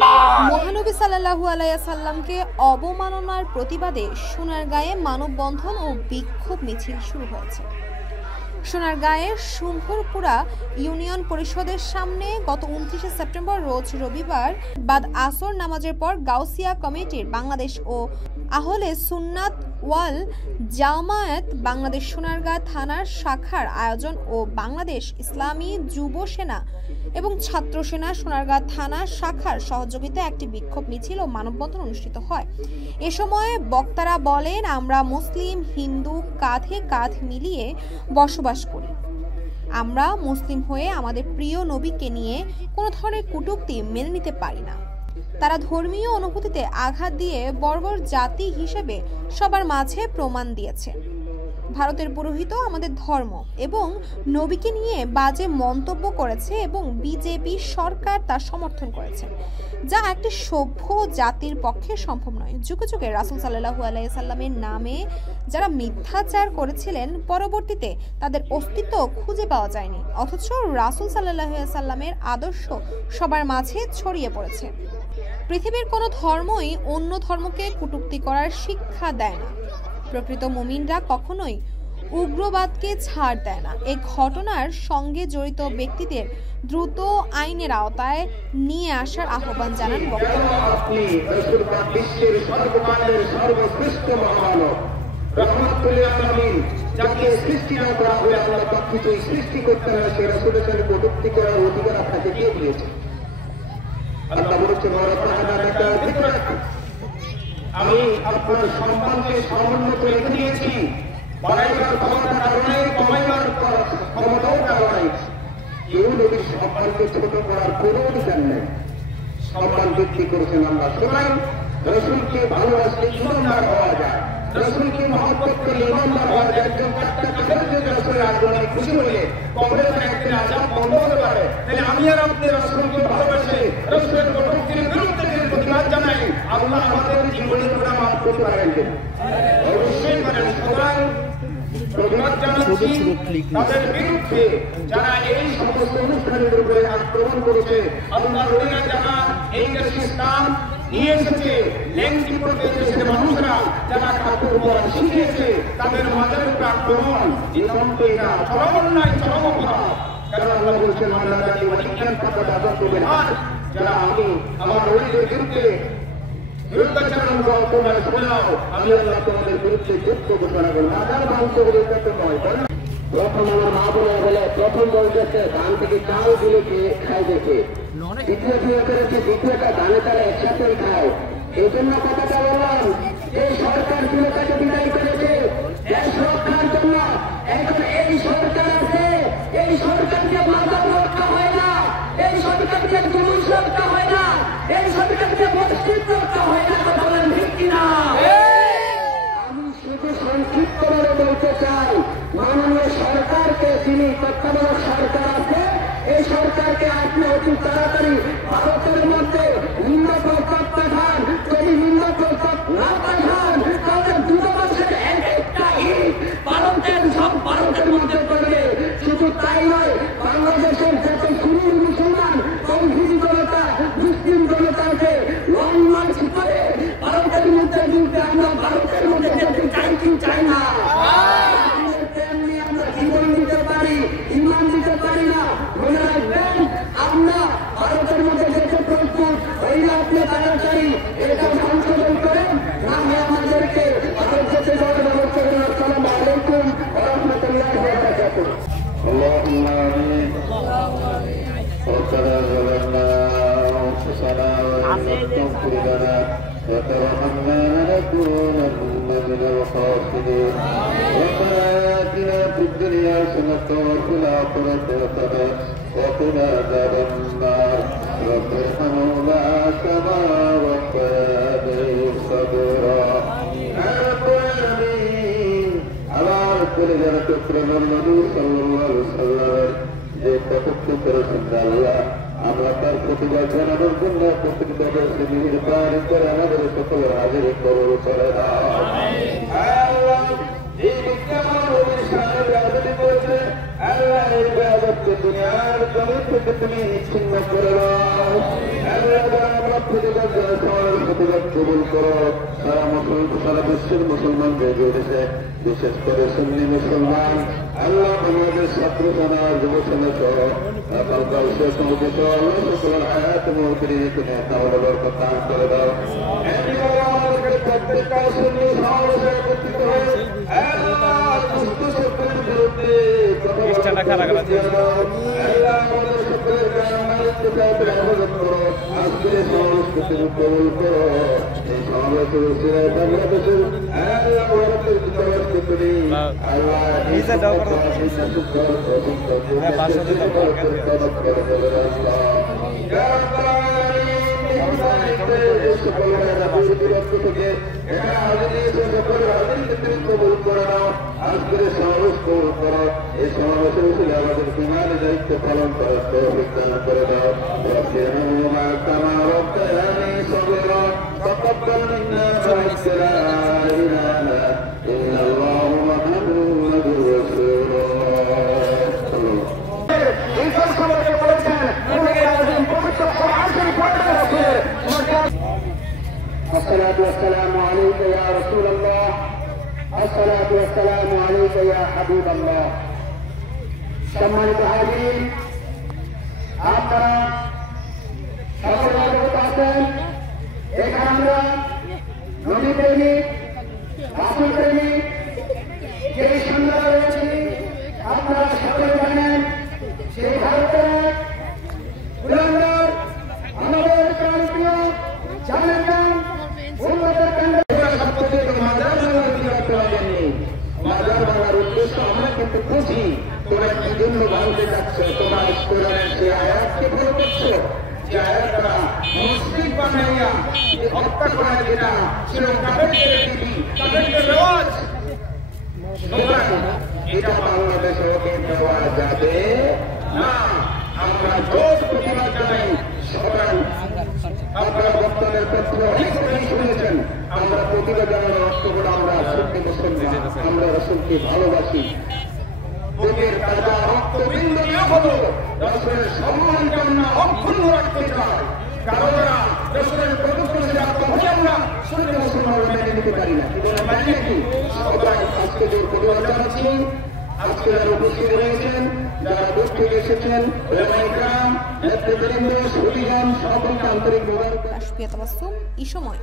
মহানবী সাল্লাল্লাহু আলাইহি সাল্লামকে অবমাননার প্রতিবাদে সোনারগাঁয়ে মানববন্ধন ও বিক্ষোভ মিছিল শুরু হয়েছে। সোনারগাঁয়ের শুম্ভরপুরা ইউনিয়ন পরিষদের সামনে গত 29 সেপ্টেম্বর রোজ রবিবার বাদ আসর নামাজের পর গাউসিয়া কমিটির বাংলাদেশ ও আহলে সুন্নাত ওয়াল জামায়াত বাংলাদেশ সোনারগাঁ থানার শাখার আয়োজন ও বাংলাদেশ ইসলামী যুব সেনা এবং ছাত্র সেনা সোনারগাঁ থানা শাখার সহযোগিতায় একটি বিক্ষোভ মিছিল ও মানববন্ধন অনুষ্ঠিত হয়। এ সময় বক্তারা বলেন, আমরা মুসলিম হিন্দু কাঁধে কাঁধ মিলিয়ে বসবাস করি। আমরা মুসলিম হয়ে আমাদের প্রিয় নবীকে নিয়ে কোনো ধরনের কটূক্তি মেনে নিতে পারি না। তারা ধর্মীয় অনুভূতিতে আঘাত দিয়ে বর্বর জাতি হিসেবে সবার মাঝে প্রমাণ দিয়েছে। ভারতের পুরোহিত আমাদের ধর্ম এবং নবীকে নিয়ে বাজে মন্তব্য করেছে এবং বিজেপি সরকার তা সমর্থন করেছে, যা একটি সভ্য জাতির পক্ষে সম্ভব নয়। যুগে যুগে রাসূল সাল্লাল্লাহু আলাইহি সাল্লামের নামে যারা মিথ্যাচার করেছিলেন, পরবর্তীতে তাদের অস্তিত্ব খুঁজে পাওয়া যায়নি, অথচ রাসূল সাল্লাল্লাহু আলাইহি সাল্লামের আদর্শ সবার মাঝে ছড়িয়ে পড়েছে। পৃথিবীর কোনো ধর্মই অন্য ধর্মকে কটূক্তি করার শিক্ষা দেয় না। প্রকৃত মুমিনরা কখনোই উগ্রবাদকে ছাড় দেয় না। এই ঘটনার সঙ্গে জড়িত ব্যক্তিদের দ্রুত আইনের আওতায় নিয়ে আসার আহ্বান জানান বক্তারা। আমি আপনার সম্মানকে সমুন্নত রেখে দিয়েছি, বাড়াইবার ক্ষমতার কারণে, কমাইবার ক্ষমতাও কারণে। কেউ নবীর সম্মানকে ছোট করার কোনো অধিকার নেই। সম্মান বৃদ্ধি করেছেন আল্লাহ। সুতরাং রসুলকে ভালোবাসলে ইমানদার হওয়া যায়, রসুলকে মহব্বত করলে ইমানদার হওয়া যায়। একজন কাটটা কাদের যদি রসুলের আগমনে খুশি হলে কবরের একদিন আযাব বন্ধ হতে পারে, তাহলে আমি আর আপনি রসুলকে ভালোবাসে রসুলের কটূক্তির বিরুদ্ধে প্রতিবাদ জানাই, আল্লাহ আমাদের জীবনের গুনাহ মাফ করতে পারেন কিনা? অবশ্যই পারেন। সুতরাং প্রতিবাদ জানাচ্ছি তাদের বিরুদ্ধে যারা এই সমস্ত অনুষ্ঠানের উপরে আক্রমণ করেছে। আল্লাহর ওলিরা যারা এই দেশে ইসলাম নিয়ে এসেছে, লেংটি করতে এসেছে মানুষরা যারা কাপড় পরা শিখিয়েছে, তাদের মাঝের উপরে আক্রমণ এটা চরম অন্যায়, চরম অপরাধ। কারণ আল্লাহ বলছেন, আল্লাহ জানি ওয়ালিয়ান ফাকাদ আযাবতুল আর যারা আমি আমার ওলিদের বিরুদ্ধে বিরুদ্ধাচরণ তোমার শোনাও, আমি আল্লাহ তোমাদের বিরুদ্ধে যুদ্ধ ঘোষণা করবো। আধার মাংস বলে তো নয়। প্রথম আমার মা বোনেরা বলে, প্রথম বলতেছে ধান থেকে চাল দিলে খাই দেখে, দ্বিতীয় বিয়ে করেছে, দ্বিতীয়টা ধানে তারা একসাথে খায়। এই জন্য কথাটা বললাম, এই সরকার বিরোধীকে বিদায় করেছে দেশ রক্ষার জন্য। এখন এই সরকার আছে, এই সরকারকে মাদক রক্ষা হয় না, এই সরকারকে জুলুস রক্ষা হয় না, এই সরকারকে মসজিদ রক্ষা হয় না। কথা বলেন ঠিক কিনা? আমি শুধু সংক্ষিপ্তভাবে বলতে চাই, মাননীয় সরকারকে, যিনি তত্ত্বাবধায়ক সরকার আছে, এই সরকারকে আপনি অতি তাড়াতাড়ি ভারতের মধ্যে নিম্ন প্রস্তাব পাঠান। যদি নিম্ন প্রস্তাব না পাঠান, তাহলে 2 মাসের একটা ঈদ ভারতের মধ্যে করবে। শুধু তাই নয়, বাংলাদেশের যত সুন্নি মুসলমান তৌহিদি জনতা, মুসলিম জনতা আছে, লং মার্চ করে ভারতের মধ্যে ঢুকতে আমরা ভারতের মধ্যে যেতে চাই কি চাই না? তেমনি আমরা জীবন দিতে পারি, ইমান দিতে পারি না। মনে রাখবেন, আমরা ভারতের মধ্যে যেতে প্রস্তুত হইলে আপনি তাড়াতাড়ি এটা সংশোধন করেন, না হয় আমাদেরকে ভারত যেতে যাওয়ার ব্যবস্থা করেন। আসসালামু আলাইকুম ওয়া রাহমাতুল্লাহি ওয়া বারাকাতুহু। اللهم آمين. ربنا ظلمنا أنفسنا وإن لم تغفر لنا وترحمنا لنكونن من الخاسرين. ربنا آتنا في الدنيا حسنة وفي الآخرة حسنة وقنا عذاب النار. رب ارحمهما كما ربياني صغيرا. আমার পরিবারের প্রেমের নবী সাল্লাল্লাহু আলাইহি ওয়াসাল্লামের যে কটূক্তি করেছেন আল্লাহ, আমরা তার প্রতিবাদ জানানোর জন্য প্রত্যেকটা শ্রেণীর পানি করে আমাদের সকলের হাজির কবর করে দাও। আল্লাহ এই বিজ্ঞাপন নবীর সামনে রাজনীতি করেছে, আল্লাহ এই ব্যাপারকে দুনিয়ার জমি থেকে তুমি নিচ্ছিন্ন করে দাও। আল্লাহ প্রতিবাদ যারা সমাজের প্রতিবাদ কবুল করো, সারা বিশ্বের মুসলমানদের জড়িয়েছে, বিশেষ করে সুন্নি মুসলমান। আল্লাহ বাংলাদেশ ছাত্র সেনা, যুব সেনা সহ কালকাল শেষ মুহূর্তে আল্লাহ সকলের হায়াত মুহূর্তে তুমি তাহলে বরকত দান করে দাও। আমাদেরকে প্রত্যেকটা সুন্নি সমাবেশে একত্রিত হয়ে আল্লাহ দুষ্ট শক্তির বিরুদ্ধে কথা আমাদের সকলের হেফাজত করো। আজকের সংস্কৃতি কবুল করো। এই সমাবেশের বাংলাদেশের কবুল করে নাও। আজকের সমাবেশ কবুল করো। এই সমাবেশের ছিল আমাদের বিমান দায়িত্ব পালন করার তৌফিক দান করে দাও। تقبل منا إنك لا إله إلا الله محمد رسول الصلاة والسلام عليك يا رسول الله. الصلاة والسلام عليك يا حبيب الله. সম্মানিত হাজির, আপনারা সকলে অবগত আছেন, এখানে আমরা নবী প্রেমিক, রাসূল প্রেমিক যে সন্ধ্যা রয়েছে আপনারা সকলে জানেন। সেই ভারতের উল্লাঙ্ঘন আমাদের প্রাণপ্রিয় জানেন উন্নতের কেন্দ্র মাজার ভাঙার উদ্দেশ্য আমরা কিন্তু বুঝি। তোমরা কি জন্য ভাঙতে চাচ্ছ? তোমরা কোরআনের সে আয়াতকে ফলো করছো, যে আয়াতটা মসজিদ বানাইয়া হত্যা করা যেটা ছিল কাফেরদের রীতি, কাফেরদের রেওয়াজ। এটা বাংলাদেশে ওকে দেওয়া যাবে না। আমরা জোর প্রতিবাদ জানাই। সবাই আপনারা বক্তব্যের তথ্য অনেক কথাই শুনেছেন। আমরা প্রতিবাদ জানানোর অর্থ হলো আমরা সুন্নি মুসলমান, আমরা রাসূলকে ভালোবাসি। বুকের তাজা রক্তবিন্দু হলো রাসূলের সম্মানকে আমরা অক্ষুণ্ণ রাখতে চাই। কারণ রাসূলের প্রদত্ত আত্মহত্যা আমরা সুন্নি মুসলমান মেনে নিতে পারি না। মানে কি সবাই আজকে যে প্রতিবাদ জানাচ্ছি, আজকে যারা উপস্থিত রয়েছেন, যারা দূর থেকে এসেছেন, ওলামায়ে-কেরাম, নেতৃবৃন্দ, সুধীগণ, সকলকে আন্তরিক মোবারক। তাসফিয়া তাবাসসুম, এই সময়।